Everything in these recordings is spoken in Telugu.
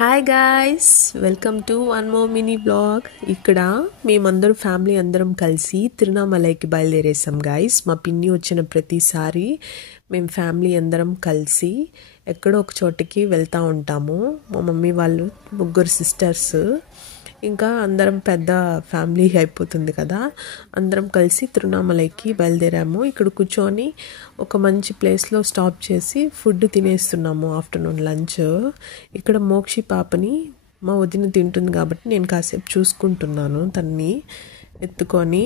Hi guys, welcome to one more mini blog. ఇక్కడ మేమందరం ఫ్యామిలీ అందరం కలిసి తిరునామలైకి బయలుదేరేసాం గాయ్స్. మా పిన్ని వచ్చిన ప్రతిసారి మేము ఫ్యామిలీ అందరం కలిసి ఎక్కడో ఒక చోటికి వెళ్తూ ఉంటాము. మా మమ్మీ వాళ్ళు ముగ్గురు సిస్టర్స్, ఇంకా అందరం పెద్ద ఫ్యామిలీ అయిపోతుంది కదా, అందరం కలిసి తిరునామలైకి బయలుదేరాము. ఇక్కడ కూర్చొని ఒక మంచి ప్లేస్లో స్టాప్ చేసి ఫుడ్ తినేస్తున్నాము, ఆఫ్టర్నూన్ లంచ్. ఇక్కడ మోక్షి పాపని మా వదిన తింటుంది కాబట్టి నేను కాసేపు చూసుకుంటున్నాను తన్ని ఎత్తుకొని.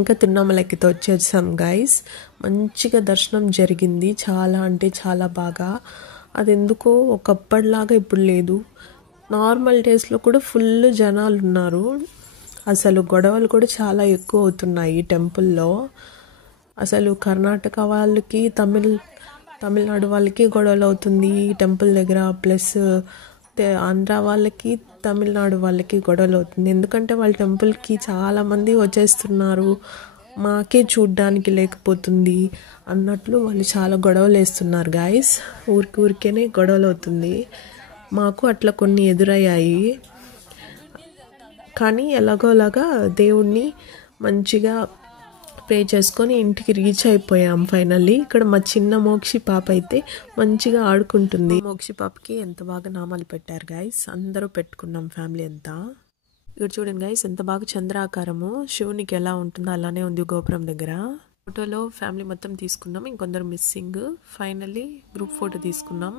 ఇంకా తిరునామలైకి వచ్చేసాం గైస్. మంచిగా దర్శనం జరిగింది, చాలా అంటే చాలా బాగా. అది ఎందుకో ఒకప్పటిలాగా ఇప్పుడు లేదు. నార్మల్ డేస్లో కూడా ఫుల్ జనాలు ఉన్నారు. అసలు గొడవలు కూడా చాలా ఎక్కువ అవుతున్నాయి టెంపుల్లో. అసలు కర్ణాటక వాళ్ళకి తమిళనాడు వాళ్ళకి గొడవలు అవుతుంది టెంపుల్ దగ్గర, ప్లస్ ఆంధ్ర వాళ్ళకి తమిళనాడు వాళ్ళకి గొడవలు అవుతుంది. ఎందుకంటే వాళ్ళ టెంపుల్కి చాలామంది వచ్చేస్తున్నారు, మాకే చూడ్డానికి లేకపోతుంది అన్నట్లు వాళ్ళు చాలా గొడవలు వేస్తున్నారు గాయస్. ఊరికేనే గొడవలు అవుతుంది. మాకు అట్లా కొన్ని ఎదురయ్యాయి, కానీ ఎలాగోలాగా దేవుణ్ణి మంచిగా ప్రే చేసుకొని ఇంటికి రీచ్ అయిపోయాం ఫైనల్లీ. ఇక్కడ మా చిన్న మోక్షి పాప అయితే మంచిగా ఆడుకుంటుంది. మోక్షి పాపకి ఎంత బాగా నామాలు పెట్టారు గైస్, అందరూ పెట్టుకున్నాం ఫ్యామిలీ అంతా. ఇక్కడ చూడండి గైస్, ఎంత బాగా చంద్రాకారము శివునికి ఎలా ఉంటుందో అలానే ఉంది గోపురం దగ్గర. ఫోటోలో ఫ్యామిలీ మొత్తం తీసుకున్నాం, ఇంకొందరు మిస్సింగ్. ఫైనల్లీ గ్రూప్ ఫోటో తీసుకున్నాం.